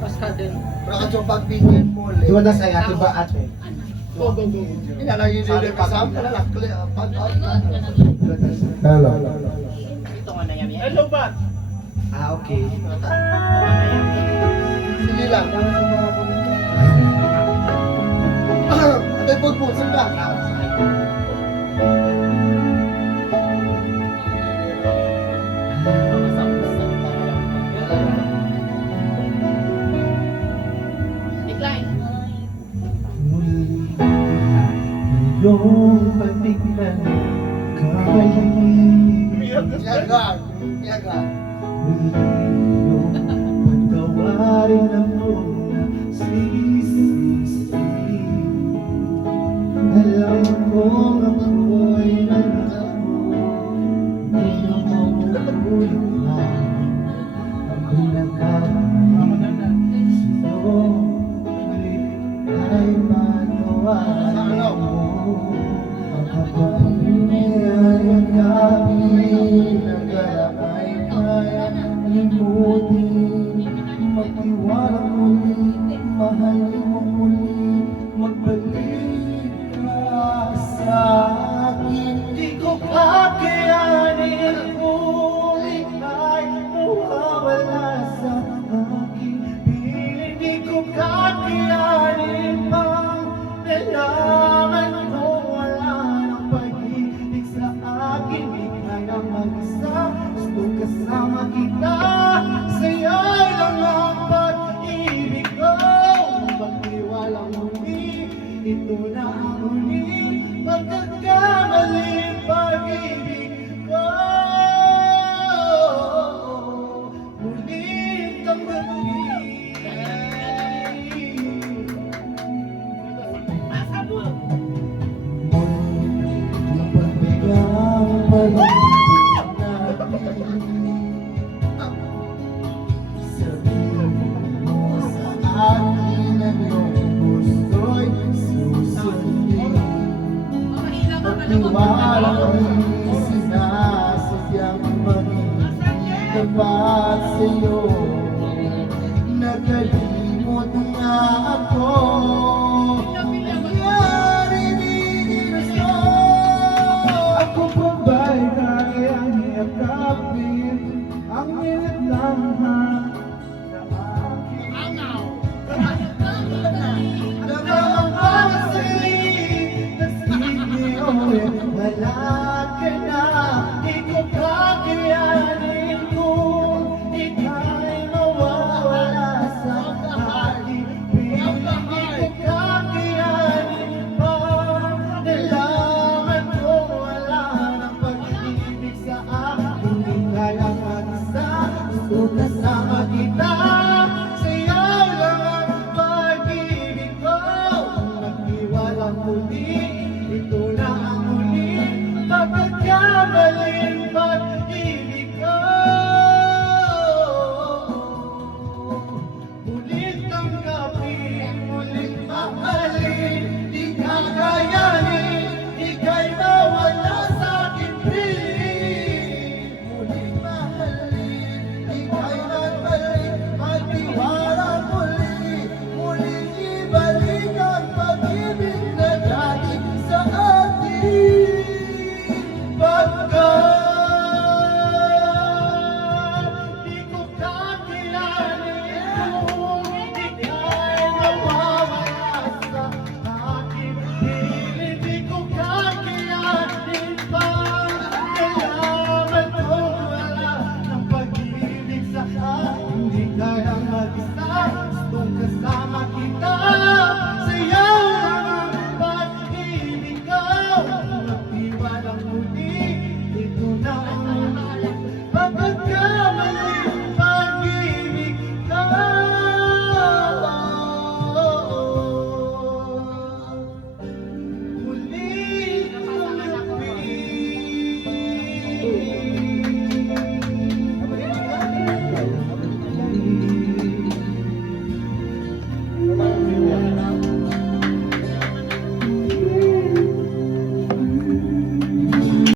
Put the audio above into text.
Pasada no. Baka sa pagbigyan mo ulit. Di ba na sa'yo, ate ba ate? Go, go, go. Inalagay yun yung kasama. Lalakli. Hello. Ito nga na yami. Hello, Bat. Ah, okay. Sige lang. Atay pagpusin ka. Decline. Muli iyong patignan kapalit. Yagan. Yagan. Muli iyong patawarin ang mga sisisi. Alam kong ako'y nalamo, di mo makukulitan. Ako'y nagkamali sa'yo, ulit ay matawarin mo. Kapag mayroon kami, nagkaramay kaya limutin. Magtiwala muli, mahalin mo muli, magbalik ka sa akin. Di ko kakayanin kung ika'y mawawala sa aking piling. Di ko kakayanin pang nalaman ko wala ng pag-ibig sa akin. Di kaya mag-isa, gusto kasama kita. Sa'yo lang ang pag-ibig ko. Magtiwala muli, ito na ang huli. Pagkakamaling pag-ibig ko. Muling tanggapin. Muling pagbigang pag-ibig natin. Sabihin mo sa akin ang iyong gusto'y susundin. Pagtiwala ko'y sinasadyang maging tapat sa'yo. Nakalimot nga ako. Nangyari din gusto. Ako pa ba'y kayang yakapin ang minit lang ha na akin? Namang pangasalit na sige ulit. Wala ka na, di ko kakayanin kung ika'y mawawala sa aking piling. Di ko kakayanin pa, nalaman ko wala ng pag-ibig sa akin. Di kaya mag-isa, gusto kasama kita. Sa'yo lang ang pag-ibig ko. Magtiwala muli, ito na ang huli. Pagkakamaling pag-ibig ko. Muling tanggapin, muling mahalin. Di kakayanin, ika'y mawala sa aking piling. Muling mahalin, ika'y magbalik. Magtiwala muli, muling ibalik ang pag-ibig na dati sa atin. Pagkat di ko kakayanin kung